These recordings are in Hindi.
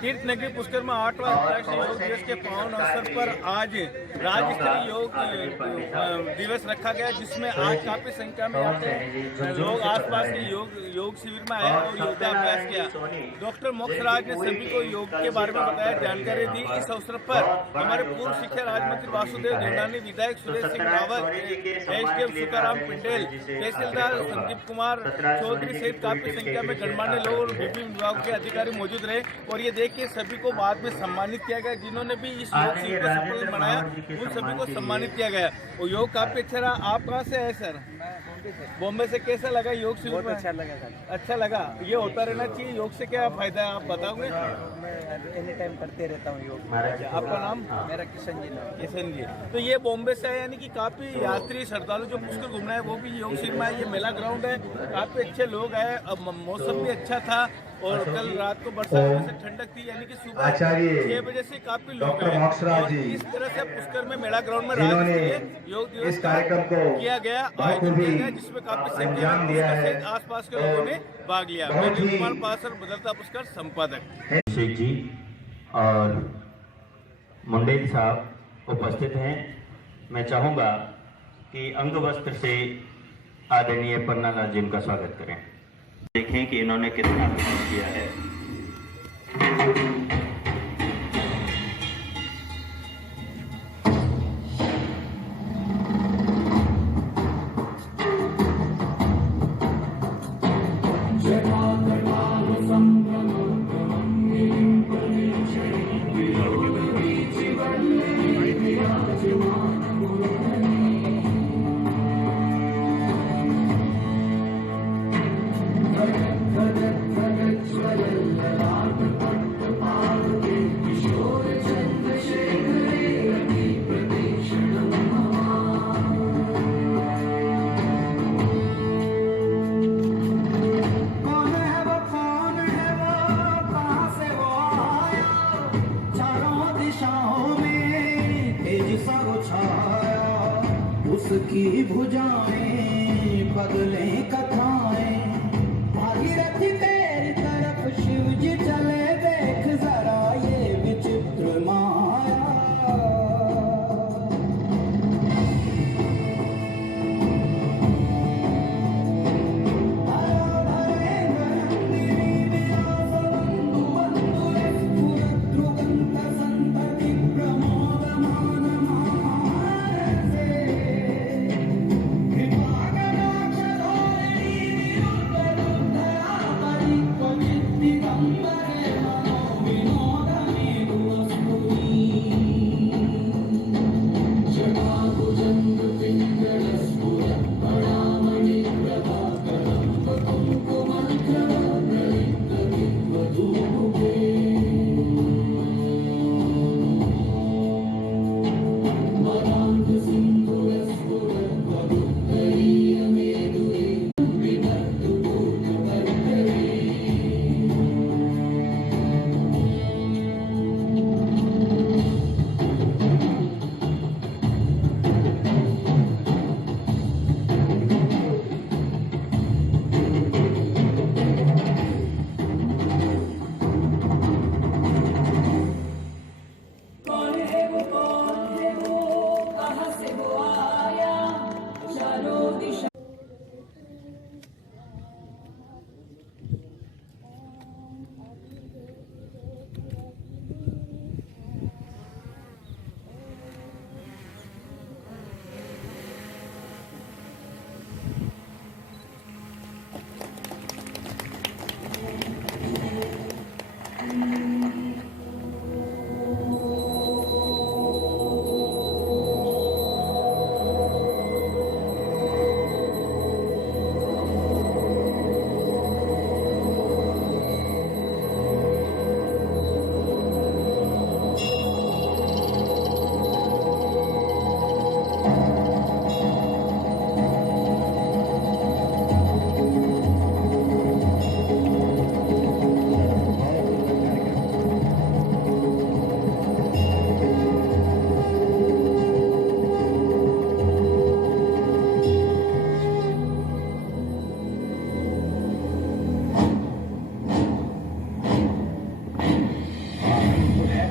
तीर्थ नगरी पुष्कर में 8वां अंतर्राष्ट्रीय योग दिवस के पावन अवसर पर आज राज्य स्तरीय योग दिवस रखा गया, जिसमें आज काफी संख्या में यहाँ पे लोग आसपास के योग शिविर में आए और योगाभ्यास किया। डॉक्टर मोक्षराज ने सभी को योग के बारे में बताया, जानकारी दी। इस अवसर पर हमारे पूर्व शिक्षा राज्य मंत्री वासुदेव देवनानी, विधायक सुरेश सिंह रावत, एसडीएम सुकाराम पिंडेल, तहसीलदार संदीप कुमार चौधरी सहित काफी संख्या में गणमान्य लोग और विभिन्न विभाग के अधिकारी मौजूद रहे। और ये देख के सभी को बाद में सम्मानित किया गया, जिन्होंने भी इस योग शिविर को सफल बनाया उन सभी को सम्मानित किया गया। और योग काफी अच्छा रहा। आप कहाँ से आए सर? बॉम्बे से। कैसा लगा योग शिविर में? अच्छा लगा सर। अच्छा लगा। ये होता रहना चाहिए। योग से क्या फायदा है आप बताओगे? मैं एनी टाइम करते रहता हूँ योग। आपका नाम? मेरा किशन जी नाम। किशन जी। तो ये बॉम्बे से है, यानी कि काफी यात्री श्रद्धालु जो पुष्कर घूमना है वो भी योग शिविर में है। ये मेला ग्राउंड है, काफी अच्छे लोग आए। अब मौसम भी अच्छा था और कल रात को बरसात से ठंडक थी, यानी कि सुबह 6 बजे से काफी लोग आए। और इस तरह से पुष्कर में मेला ग्राउंड में राज्य योग दिवस कार्यक्रम को किया गया, आयोजन किया गया, जिसमें काफी संख्या में आसपास के लोगों ने भाग लिया। कुमार पासर, बदलता पुष्कर संपादक शेख जी और मुंडेल साहब उपस्थित हैं। मैं चाहूंगा कि अंग वस्त्र से आदरणीय पन्नालाल जी का स्वागत करें। देखें कि इन्होंने कितना काम किया है। उसकी भुजाएं बदले कथाएं, भागीरथ तेरी तरफ शिव जी चले, देख जरा ये विचित्र माया।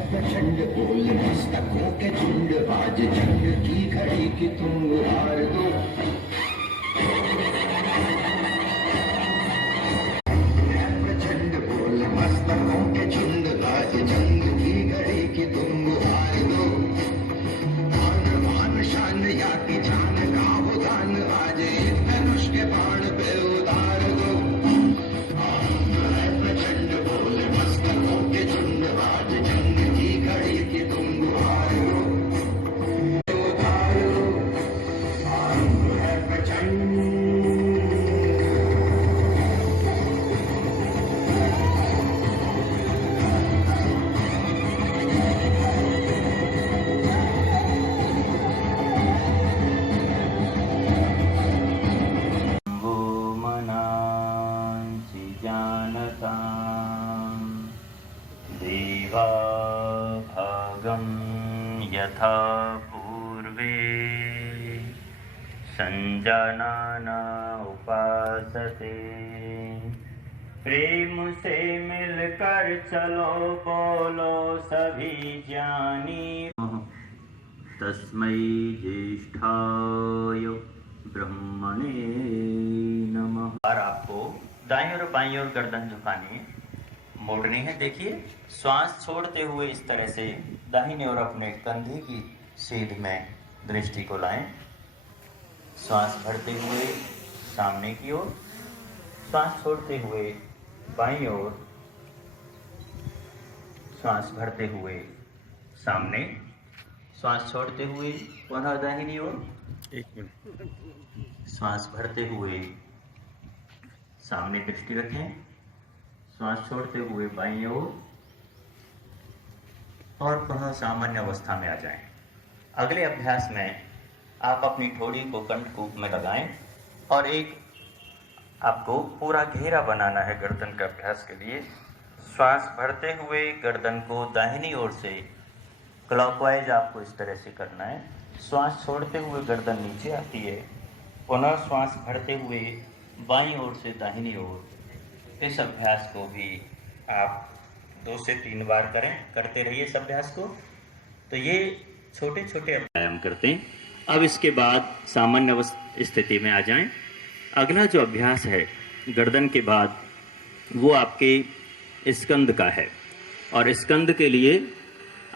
प्रचंड बोल मस्तकों के झुंड आज जंग की घड़ी की तुम हार दो प्रचंड बोल मस्तकों के झुंड आज जंग की घड़ी की तुम हार दो मान मान शान या की जान का वो दान आज एक धनुष के बाण पे उतार दो प्रचंड बोल मस्तकों के झुंड आज जंग की घड़ी की तुम हार दो उतार दो आरंभ है प्रचंड वो मनांसि जानतां देवा भागं यथा पूर्वे संजानाना उपासते प्रेम से मिलकर चलो बोलो सभी ज्ञानी तस्मै ज्येष्ठाय ब्रह्मणे नमः। और आपको दाईं और बाईं ओर गर्दन झुकानी मोड़नी है। देखिए श्वास छोड़ते हुए इस तरह से दाहिने ओर अपने कंधे की सीध में दृष्टि को लाएं। श्वास भरते हुए सामने की ओर, श्वास छोड़ते हुए बाईं ओर, श्वास भरते हुए सामने, श्वास छोड़ते हुए पुनः दाहिनी ओर, श्वास भरते हुए सामने दृष्टि रखें, श्वास छोड़ते हुए बाईं ओर और पुनः सामान्य अवस्था में आ जाएं। अगले अभ्यास में आप अपनी ठोड़ी को कंठकूप में लगाएं और एक आपको पूरा घेरा बनाना है गर्दन के अभ्यास के लिए। श्वास भरते हुए गर्दन को दाहिनी ओर से क्लॉकवाइज आपको इस तरह से करना है। श्वास छोड़ते हुए गर्दन नीचे आती है, पुनः श्वास भरते हुए बाईं ओर से दाहिनी ओर। इस अभ्यास को भी आप 2 से 3 बार करते रहिए इस अभ्यास को। तो ये छोटे छोटे व्यायाम करते हैं। अब इसके बाद सामान्य स्थिति में आ जाएं। अगला जो अभ्यास है गर्दन के बाद वो आपके स्कंद का है और स्कंद के लिए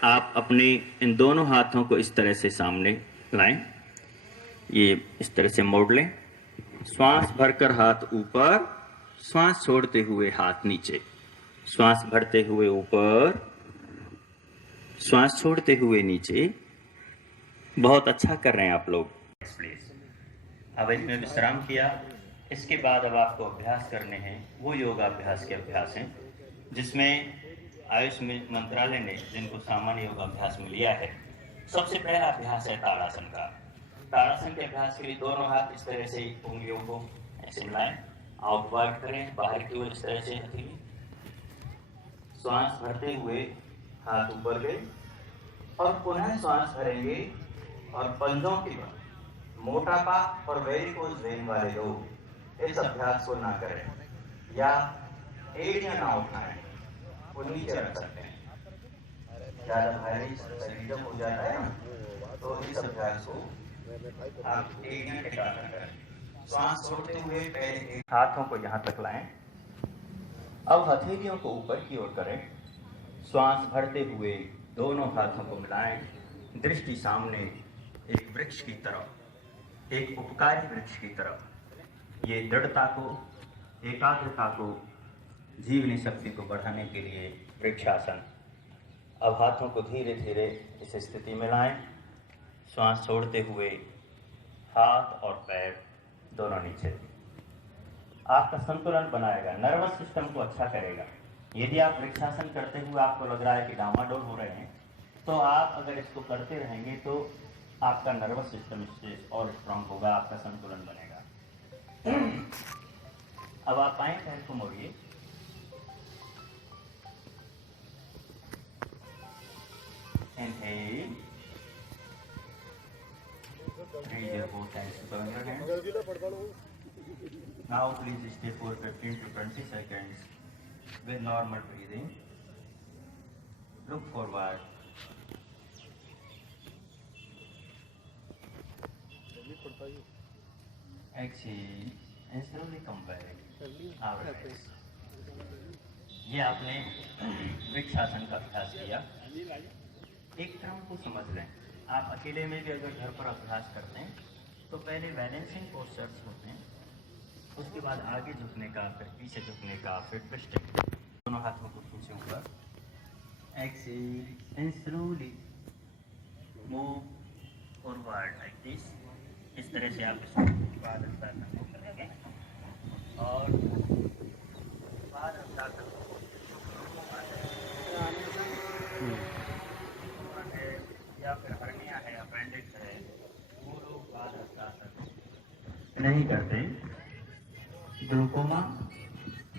आप अपने इन दोनों हाथों को इस तरह से सामने लाएं, ये इस तरह से मोड़ लें। श्वास भरकर हाथ ऊपर, श्वास छोड़ते हुए हाथ नीचे, श्वास भरते हुए ऊपर, श्वास छोड़ते हुए नीचे। बहुत अच्छा कर रहे हैं आप लोग। अब इसमें विश्राम किया। इसके बाद अब आपको अभ्यास करने हैं, वो योगाभ्यास के अभ्यास हैं जिसमें आयुष मंत्रालय ने जिनको सामान्य योगाभ्यास में लिया है। सबसे पहला अभ्यास है ताड़ासन का। ताड़ासन के अभ्यास के लिए दोनों हाथ इस तरह से उंगलियों को ऐसे मिलाएं, आउटवर्ड करें, बाहर की ओर इस तरह से हथेली। श्वास भरते हुए हाथ ऊपर गए और पुनः श्वास भरेंगे और पंजों की मोटापा और वेरिकोज वेन वाले लोग इस अभ्यास को ना करें या एड़ियां ना उठाएं, वो नीचे रख सकते हैं। ज्यादा भारी शरीर जब हो जाता है ना तो इस अभ्यास को आप एड़ियां टिका कर करें। श्वास छोड़ते हुए पहले हाथों को यहाँ तक लाएं। अब हथेलियों को ऊपर की ओर करें। श्वास भरते हुए दोनों हाथों को मिलाएं, दृष्टि सामने एक वृक्ष की तरफ, एक उपकारी वृक्ष की तरफ। ये दृढ़ता को, एकाग्रता को, जीवनी शक्ति को बढ़ाने के लिए वृक्षासन। अब हाथों को धीरे धीरे इस स्थिति में लाएं। श्वास छोड़ते हुए हाथ और पैर दोनों नीचे। आपका संतुलन बनाएगा, नर्वस सिस्टम को अच्छा करेगा। यदि आप वृक्षासन करते हुए आपको लग रहा है कि डामाडोल हो रहे हैं, तो आप अगर इसको करते रहेंगे तो आपका नर्वस सिस्टम इससे और स्ट्रांग होगा, आपका संतुलन बनेगा। अब आप बाएं पैर को मोड़िए। Inhale. Raise your both hands to your hands. Now please stay for 15 to 20 seconds with normal breathing. look forward. Exhale and slowly come back. Our legs. ये आपने वृक्षासन का अभ्यास किया। एक क्रम को समझ लें। आप अकेले में भी अगर घर पर अभ्यास करते हैं तो पहले बैलेंसिंग पोस्चर्स होते हैं, उसके बाद आगे झुकने का, फिर पीछे झुकने का, फिर ट्विस्टिंग। दोनों हाथों को खींचे ऊपर। Exhale and slowly move forward like this. इस तरह से आप इसको पादहस्तासन को करेंगे और पादहस्तासन को या फिर हर्निया है, अपेंडिक्स है, वो लोग पादहस्तासन नहीं करते। ग्लूकोमा,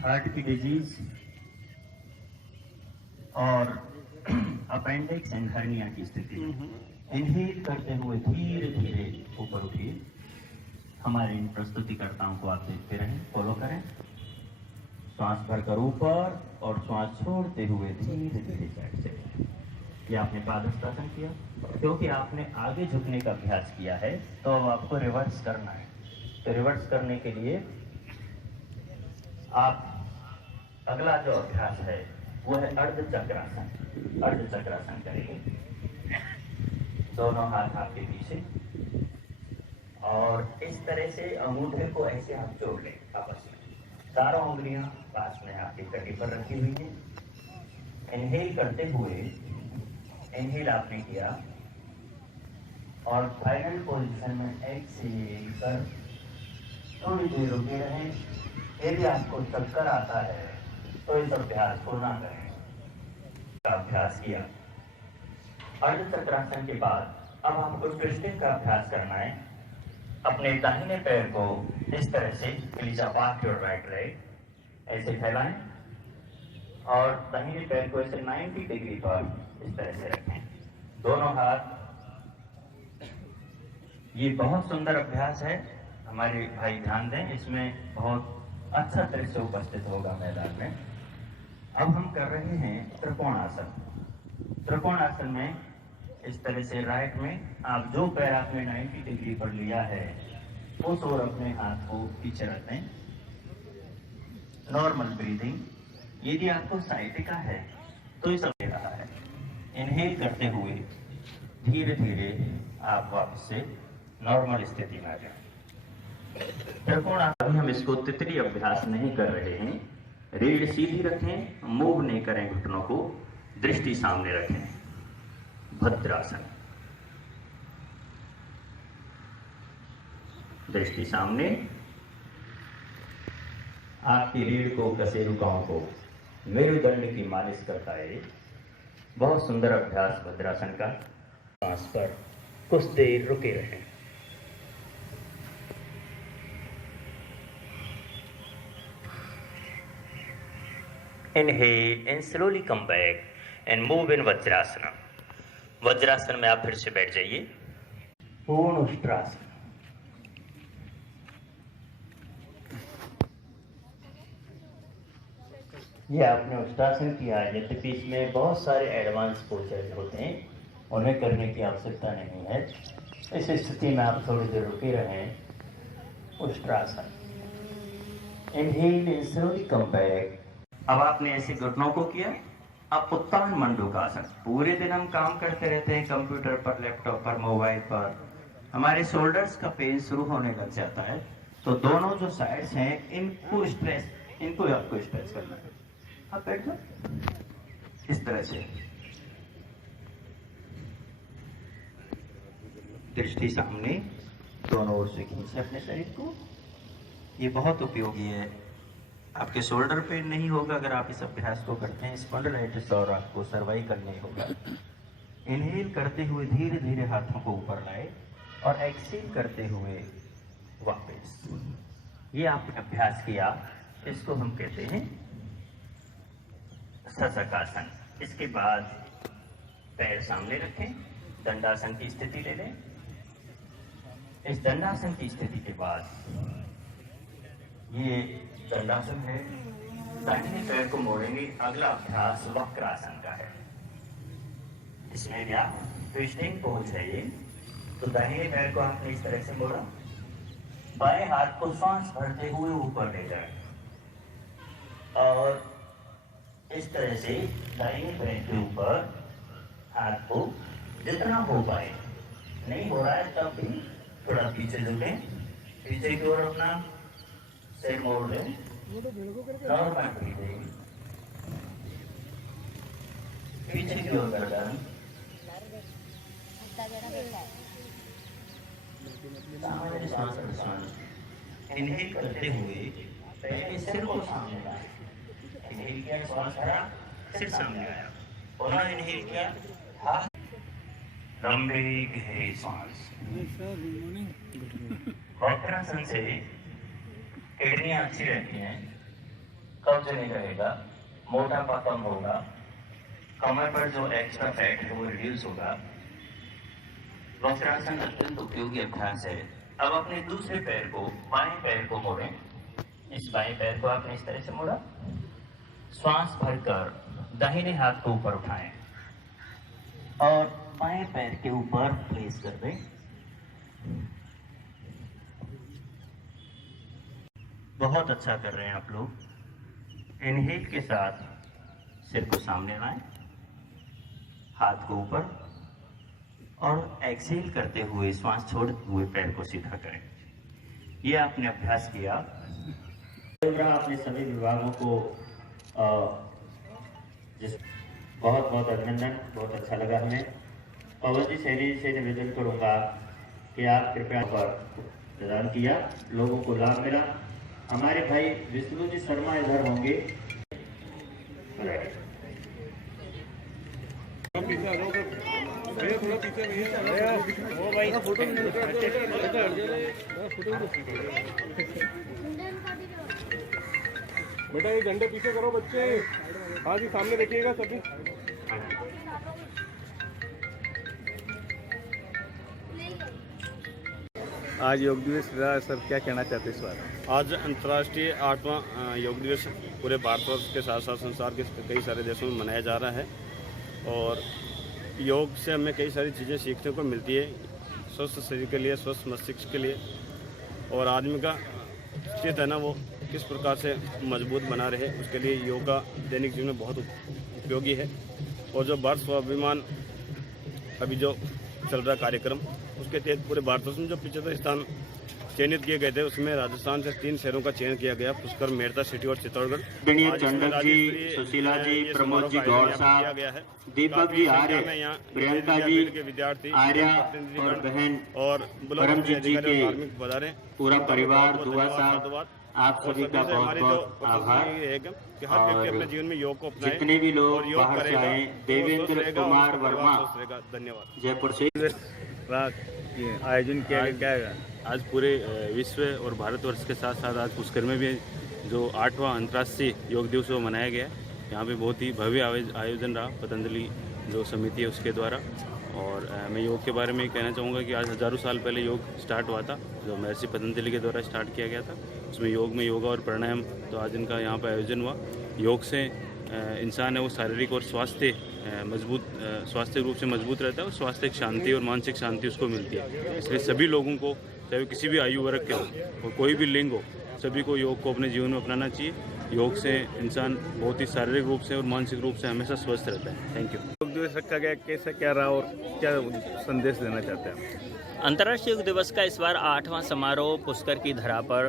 हार्ट की डिजीज और अपेंडिक्स एंड हर्निया की स्थिति। इनहेल करते हुए धीरे धीरे ऊपर उठिए। हमारे इन प्रस्तुतिकर्ताओं को आप देखते रहें, फॉलो करें। श्वास भरकर ऊपर और श्वास छोड़ते हुए धीरे धीरे साइड से। ये आपने पादहस्तासन किया। क्योंकि आपने आगे झुकने का अभ्यास किया है तो अब आपको रिवर्स करना है। तो रिवर्स करने के लिए आप अगला जो अभ्यास है वो है अर्ध चक्रासन। अर्ध चक्रासन करेंगे। दोनों हाथ आपके पीछे और इस तरह से अंगूठे को ऐसे आप जोड़ लें आपस में। चारों उंगलियां पास में आपकी कटी पर रखी हुई है। इनहेल करते हुए इनहेल आपने किया और फाइनल पोजीशन में एक्सहेल कर थोड़ी देर रुके रहें। यदि आपको चक्कर आता है तो इस अभ्यास को ना करें। अभ्यास किया। अर्ध चक्रासन के बाद अब आपको ट्विस्टिंग का अभ्यास करना है। अपने दाहिने पैर को इस तरह से please apart your right leg ऐसे फैलाएं और दाहिने पैर को ऐसे 90 डिग्री पर इस तरह से रखें। दोनों हाथ। ये बहुत सुंदर अभ्यास है। हमारे भाई ध्यान दें, इसमें बहुत अच्छा दृश्य उपस्थित होगा मैदान में। अब हम कर रहे हैं त्रिकोणासन। त्रिकोणासन में इस तरह से राइट में आप जो पैर आपने 90 डिग्री पर लिया है उस ओर अपने हाथ को पीछे रखें। Normal breathing. यदि आपको साइटिका है तो इस दे रहा है। इनहेल करते हुए धीरे धीरे आप वापस से नॉर्मल स्थिति में आ जाएं। त्रिकोणासन हम इसको तितली अभ्यास नहीं कर रहे हैं। रीढ़ सीधी रखें, मूव नहीं करें घुटनों को, दृष्टि सामने रखें। भद्रासन। दृष्टि सामने। आपकी रीढ़ को, कशेरुकाओं को मेरुदंड की मालिश करता है। बहुत सुंदर अभ्यास भद्रासन का। सांस पर कुछ देर रुके रहें। Inhale and slowly come back and move in vajrasana. Vajrasana में आप फिर से बैठ जाइए। पूर्ण उष्ट्रासन। ये आपने उष्ट्रासन किया, यद्यपि इसमें बहुत सारे एडवांस पोस्चर्स होते हैं, उन्हें करने की आवश्यकता नहीं है। इस स्थिति में आप थोड़ी देर रुके रहें। Ushtrasana. Inhale and slowly come back। अब आपने ऐसे घुटनों को किया। अब उत्तान मंडूकासन। पूरे दिन हम काम करते रहते हैं कंप्यूटर पर, लैपटॉप पर, मोबाइल पर। हमारे शोल्डर्स का पेन शुरू होने लग जाता है। तो दोनों जो साइड्स हैं इनको आपको स्ट्रेच करना है। आप बैठ जाओ इस तरह से। दृष्टि सामने, दोनों ओर से खींचे अपने शरीर को। ये बहुत उपयोगी है। आपके शोल्डर पेन नहीं होगा अगर आप इस अभ्यास को करते हैं। स्पॉन्डिलाइटिस और आपको सर्वाइकल नहीं होगा। इनहेल करते हुए धीरे धीरे हाथों को ऊपर लाए और एक्सहेल करते हुए वापस। ये आपने अभ्यास किया, इसको हम कहते हैं शशकासन। इसके बाद पैर सामने रखें, दंडासन की स्थिति ले लें। इस दंडासन की स्थिति के बाद ये दंडासन है। दाहिने पैर को मोड़ेंगे। अगला अभ्यास वक्रासन का है। इसमें भी आप ट्विस्टिंग पोज है ये। तो दाहिने पैर को आपने इस तरह से मोड़ा, बाएं हाथ को सांस भरते हुए ऊपर ले जाए और इस तरह से दाहिने पैर के ऊपर हाथ को जितना हो पाए, नहीं हो रहा है तब भी थोड़ा पीछे झुके, पीछे की ओर अपना सिर मोड़ लें, नॉर्मल पीछे की ओर गर्दन, सामान्य श्वास प्रश्वास। इनहेल करते हुए पहले सिर को सामने लाए, इनहेल किया, श्वास भरा, सिर सामने आया, पुनः इनहेल किया, हाथ लंबे गहरे सांस। वक्रासन से किडनियां अच्छी रहती हैं, कब्ज नहीं रहेगा, मोटापा कम होगा, कमर पर जो एक्स्ट्रा फैट है वो रिड्यूस होगा। वज्रासन अत्यंत उपयोगी अभ्यास है। अब अपने दूसरे पैर को, बाएं पैर को मोड़ें। इस बाएं पैर को आपने इस तरह से मोड़ा, श्वास भरकर दाहिने हाथ को ऊपर उठाएं और बाएं पैर के ऊपर प्लेस कर दें। बहुत अच्छा कर रहे हैं आप लोग। इनहेल के साथ सिर को सामने लाएं, हाथ को ऊपर, और एक्सहेल करते हुए श्वास छोड़ते हुए पैर को सीधा करें। ये आपने अभ्यास किया। आपने सभी विभागों को बहुत बहुत अभिनंदन, बहुत अच्छा लगा हमें। पवन जी सैनी से निवेदन करूंगा कि आप कृपया पर प्रदान किया, लोगों को लाभ मिला। हमारे भाई विष्णु जी शर्मा इधर होंगे। बेटा ये झंडे पीछे करो बच्चे, हाँ जी सामने देखिएगा सभी। आज योग दिवस रहा सर, क्या कहना चाहते हैं इस बार? आज अंतर्राष्ट्रीय 8वां योग दिवस पूरे भारतवर्ष के साथ साथ संसार के कई सारे देशों में मनाया जा रहा है और योग से हमें कई सारी चीज़ें सीखने को मिलती है, स्वस्थ शरीर के लिए, स्वस्थ मस्तिष्क के लिए, और आदमी का चित्त है ना वो किस प्रकार से मजबूत बना रहे उसके लिए योगा दैनिक जीवन में बहुत उपयोगी है। और जो भारत स्वाभिमान अभी जो चल रहा कार्यक्रम, उसके तहत पूरे भारतवर्ष में जो 75 स्थान चयनित किए गए थे उसमें राजस्थान से 3 शहरों का चयन किया गया, पुष्कर, मेड़ता सिटी और चित्तौड़गढ़। चंडक जी, सुशीला जी, प्रमोद जी गौड़ साहब, दीपक जी आर्य, प्रियंका जी विद्यार्थी, आर्या और बहन और परमजीत जी के धार्मिक पधारे, पूरा परिवार, दुआ साहब, आप सभी का बहुत बहुत आभार। कि हर व्यक्ति अपने जीवन में योग को अपनाए, जितने भी लोग और योग बाहर से करेगा, आए, वो देवेंद्र स्वस्थ रहेगा, कुमार उसका परिवार वर्मा स्वस्थ रहेगा। धन्यवाद। जयपुर से आयोजन किया गया, क्या है? आज पूरे विश्व और भारतवर्ष के साथ साथ आज पुष्कर में भी जो 8वां अंतर्राष्ट्रीय योग दिवस वो मनाया गया है। यहाँ पे बहुत ही भव्य आयोजन रहा पतंजलि जो समिति है उसके द्वारा। और मैं योग के बारे में कहना चाहूँगा कि आज हज़ारों साल पहले योग स्टार्ट हुआ था, जो महर्षि पतंजलि के द्वारा स्टार्ट किया गया था। उसमें योग में योगा और प्राणायाम, तो आज इनका यहाँ पर आयोजन हुआ। योग से इंसान है वो शारीरिक और स्वास्थ्य रूप से मजबूत रहता है और स्वास्थ्य शांति और मानसिक शांति उसको मिलती है। इसलिए सभी लोगों को, चाहे किसी भी आयु वर्ग के हो और कोई भी लिंग हो, सभी को योग को अपने जीवन में अपनाना चाहिए। योग से इंसान बहुत ही शारीरिक रूप से और मानसिक रूप से हमेशा स्वस्थ रहता है। Thank you. योग दिवस रखा गया, कैसा क्या रहा और क्या संदेश देना चाहते हैं? अंतर्राष्ट्रीय योग दिवस का इस बार 8वां समारोह पुष्कर की धरा पर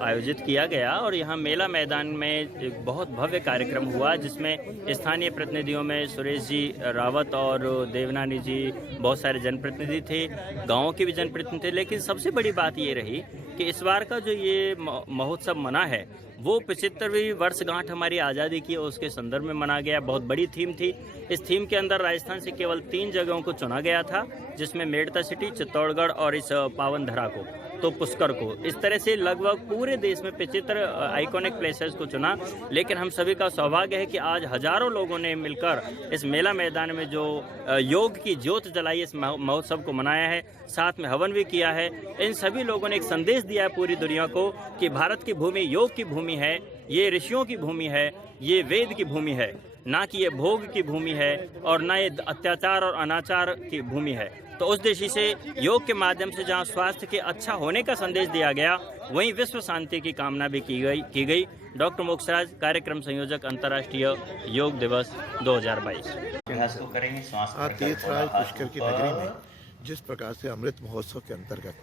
आयोजित किया गया और यहाँ मेला मैदान में एक बहुत भव्य कार्यक्रम हुआ, जिसमें स्थानीय प्रतिनिधियों में सुरेश जी रावत और देवनानी जी, बहुत सारे जनप्रतिनिधि थे, गाँव के भी जनप्रतिनिधि थे। लेकिन सबसे बड़ी बात ये रही कि इस बार का जो ये महोत्सव मना है वो 75वीं वर्षगांठ हमारी आज़ादी की, उसके संदर्भ में मना गया। बहुत बड़ी थीम थी। इस थीम के अंदर राजस्थान से केवल 3 जगहों को चुना गया था, जिसमें मेड़ता सिटी, चित्तौड़गढ़ और इस पावन धरा को, तो पुष्कर को। इस तरह से लगभग पूरे देश में 75 आइकॉनिक प्लेसेस को चुना। लेकिन हम सभी का सौभाग्य है कि आज हजारों लोगों ने मिलकर इस मेला मैदान में जो योग की ज्योत जलाई, इस महोत्सव को मनाया है, साथ में हवन भी किया है। इन सभी लोगों ने एक संदेश दिया है पूरी दुनिया को कि भारत की भूमि योग की भूमि है, ये ऋषियों की भूमि है, ये वेद की भूमि है। ना कि ये भोग की भूमि है और ना ये अत्याचार और अनाचार की भूमि है। तो उस दृष्टि से योग के माध्यम से जहां स्वास्थ्य के अच्छा होने का संदेश दिया गया, वहीं विश्व शांति की कामना भी की गई। डॉक्टर मोक्षराज, कार्यक्रम संयोजक, अंतर्राष्ट्रीय योग दिवस 2022। आज तीर्थराज पुष्कर की नगरी में जिस प्रकार से अमृत महोत्सव के अंतर्गत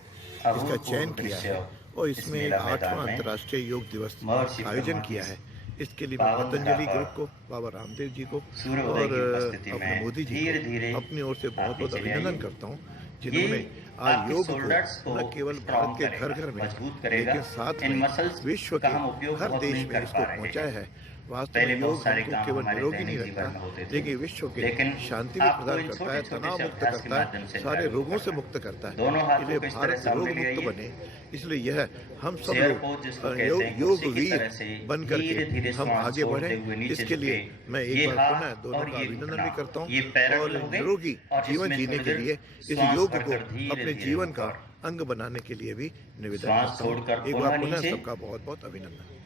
इसका चयन किया है और इसमें 8वां अंतर्राष्ट्रीय योग दिवस आयोजन किया है, इसके लिए मैं पतंजलि ग्रुप को, बाबा रामदेव जी को और अपने मोदी जी को अपनी ओर से बहुत बहुत अभिनंदन करता हूँ, जिन्होंने आज योग को न केवल भारत के घर घर में लेकिन साथ में विश्व के हर देश में इसको पहुँचाया है। वास्तव में योग हमको केवल निरोगी नहीं रखता, लेकिन विश्व के शांति भी प्रदान करता है, तनाव मुक्त करता है, सारे रोगों से मुक्त करता है। इसलिए भारत रोग मुक्त बने, इसलिए यह हम सब लोग योग वीर बन करके हम आगे बढ़े। इसके लिए मैं एक बार पुनः दोनों का अभिनंदन भी करता हूँ और निरोगी जीवन जीने के लिए इस योग को अपने जीवन का अंग बनाने के लिए भी निवेदन करता हूँ। एक बार पुनः सबका बहुत बहुत अभिनंदन।